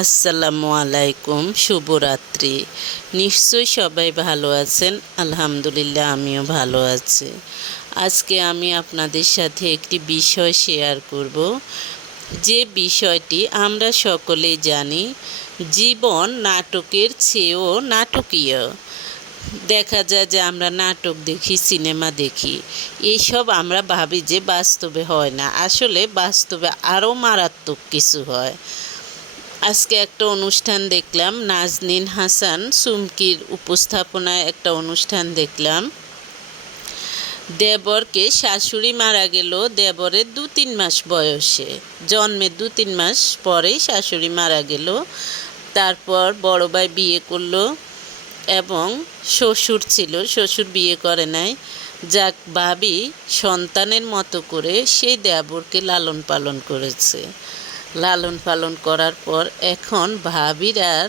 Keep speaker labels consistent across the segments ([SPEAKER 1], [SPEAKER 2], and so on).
[SPEAKER 1] আসসালামু আলাইকুম, শুভরাত্রি। নিশ্চয়ই সবাই ভালো আছেন, আলহামদুলিল্লাহ আমিও ভালো আছি। আজকে আমি আপনাদের সাথে একটি বিষয় শেয়ার করব। যে বিষয়টি আমরা সকলেই জানি, জীবন নাটকের চেয়েও নাটকীয়। দেখা যায় যে আমরা নাটক দেখি, সিনেমা দেখি এইসব আমরা ভাবি যে বাস্তবে হয় না। আসলে বাস্তবে আরও মারাত্মক কিছু হয়। আজকে একটা অনুষ্ঠান দেখলাম, নাজনিন হাসান সুমকির উপস্থাপনায় একটা অনুষ্ঠান দেখলাম। দেবরকে শাশুড়ি মারা গেল, দেবরের দু তিন মাস বয়সে। জন্মের দু তিন মাস পরেই শাশুড়ি মারা গেল। তারপর বড় ভাই বিয়ে করল এবং শ্বশুর ছিল, শ্বশুর বিয়ে করে নাই। যাক ভাবি, সন্তানের মতো করে সেই দেবরকে লালন পালন করেছে। লালন পালন করার পর এখন ভাবির আর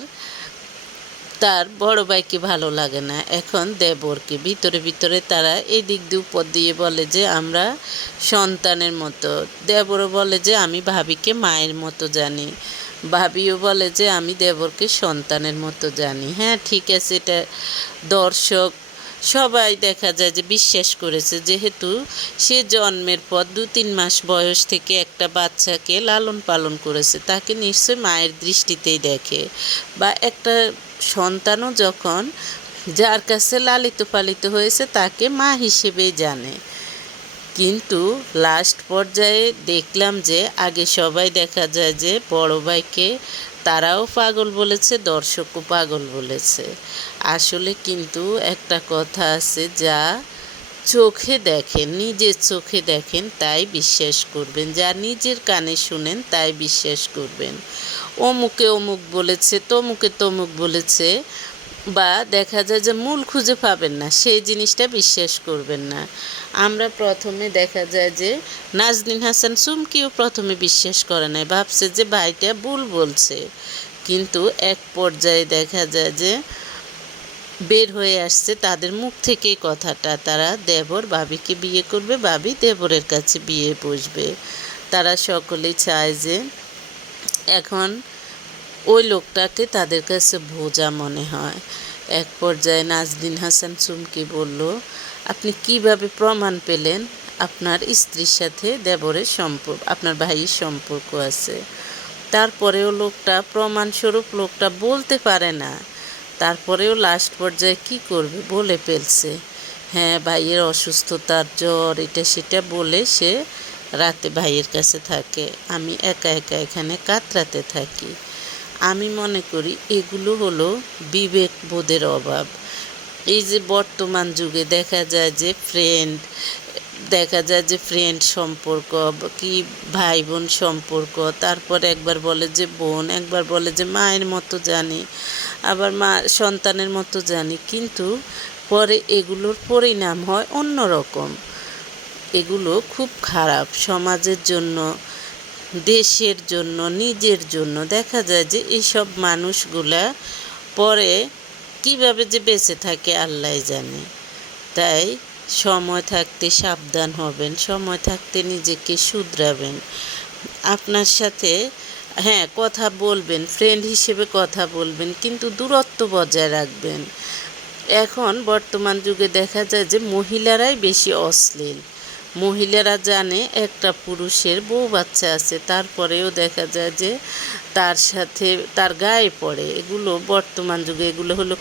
[SPEAKER 1] তার বড় ভাইকে ভালো লাগে না। এখন দেবরকে। ভিতরে ভিতরে তারা এই দিক দিয়ে দিয়ে বলে যে, আমরা সন্তানের মতো। দেবরও বলে যে, আমি ভাবিকে মায়ের মতো জানি। ভাবিও বলে যে, আমি দেবরকে সন্তানের মতো জানি। হ্যাঁ ঠিক আছে, এটা দর্শক সবাই দেখা যায় যে বিশ্বাস করেছে যেহেতু সে জন্মের পর দু তিন মাস বয়স থেকে একটা বাচ্চাকে লালন পালন করেছে। তাকে নিশ্চয়ই মায়ের দৃষ্টিতেই দেখে বা একটা সন্তানও যখন যার কাছে লালিত পালিত হয়েছে তাকে মা হিসেবেই জানে। কিন্তু লাস্ট পর্যায়ে দেখলাম যে আগে সবাই দেখা যায় যে বড় ভাইকে তারাও পাগল বলেছে, দর্শকও পাগল বলেছে। আসলে কিন্তু একটা কথা আছে, যা চোখে দেখেন, নিজের চোখে দেখেন, তাই বিশ্বাস করবেন। যা নিজের কানে শুনেন, তাই বিশ্বাস করবেন। অমুকে অমুক বলেছে, তমুকে তমুক বলেছে বা দেখা যায় যে মূল খুঁজে পাবেন না, সেই জিনিসটা বিশ্বাস করবেন না। আমরা প্রথমে দেখা যায় যে নাজনীন হাসান সুমকিও প্রথমে বিশ্বাস করে নাই, ভাবছে যে ভাইটা ভুল বলছে। কিন্তু এক পর্যায়ে দেখা যায় যে বের হয়ে আসছে তাদের মুখ থেকেই কথাটা, তারা দেবর ভাবিকে বিয়ে করবে, ভাবি দেবরের কাছে বিয়ে বসবে। তারা সকলেই চায় যে এখন ওই লোকটাকে তাদের কাছে ভোজা মনে হয়। এক পর্যায়ে নাজদিন হাসান চুমকি বলল, আপনি কীভাবে প্রমাণ পেলেন? আপনার স্ত্রীর সাথে দেবরের সম্পর্ক, আপনার ভাইয়ের সম্পর্ক আছে। তারপরেও লোকটা, প্রমাণস্বরূপ লোকটা বলতে পারে না। তারপরেও লাস্ট পর্যায়ে কি করবে বলে ফেলছে। হ্যাঁ ভাইয়ের অসুস্থতার জ্বর, এটা সেটা বলে সে রাতে ভাইয়ের কাছে থাকে। আমি একা একা এখানে কাতরাতে থাকি। আমি মনে করি এগুলো হলো বিবেকবোধের অভাব। এই যে বর্তমান যুগে দেখা যায় যে ফ্রেন্ড দেখা যায় যে ফ্রেন্ড সম্পর্ক, কি ভাই বোন সম্পর্ক, তারপর একবার বলে যে বোন, একবার বলে যে মায়ের মতো জানি, আবার মা সন্তানের মতো জানি, কিন্তু পরে এগুলোর পরিণাম হয় অন্যরকম। এগুলো খুব খারাপ সমাজের জন্য দেশের জন্য, নিজের জন্য। দেখা যায় যে এইসব মানুষগুলা পরে কীভাবে যে বেঁচে থাকে আল্লাহ জানে। তাই সময় থাকতে সাবধান হবেন, সময় থাকতে নিজেকে শুধরাবেন। আপনার সাথে হ্যাঁ কথা বলবেন ফ্রেন্ড হিসেবে কথা বলবেন, কিন্তু দূরত্ব বজায় রাখবেন। এখন বর্তমান যুগে দেখা যায় যে মহিলারাই বেশি অশ্লীল। মহিলারা জানে একটা পুরুষের বউ বাচ্চা আছে, তারপরেও দেখা যায় যে তার সাথে তার গায়ে পড়ে। এগুলো বর্তমান যুগে, এগুলো হলো